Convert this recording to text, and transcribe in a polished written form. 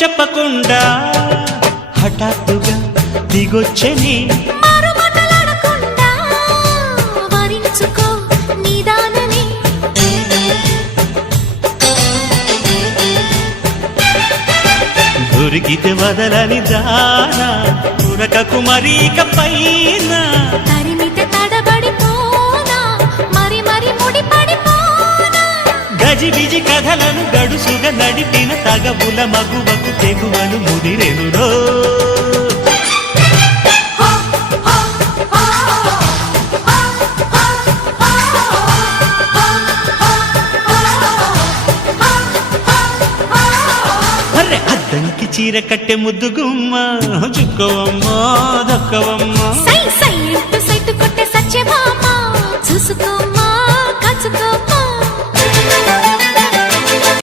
చెప్పకుండా హఠాత్తుగా దిగొచ్చని దొరికితే వదలని దానా ఉరకకు మరీక పైన తరిమితే తడబడిపోనా మరి మరి ముడిపడిపోనా గజిబిజి కథలను గడుసుగా నడిపిన తగవుల మగువకు తెగువను ముదిరెనురో అద్దంకి చీర కట్టె ముద్దు గుమ్మ చుక్కవమ్మ దక్కవమ్మ సై సై సైటు కొట్టే సత్యభామ చూసుకోమ్మ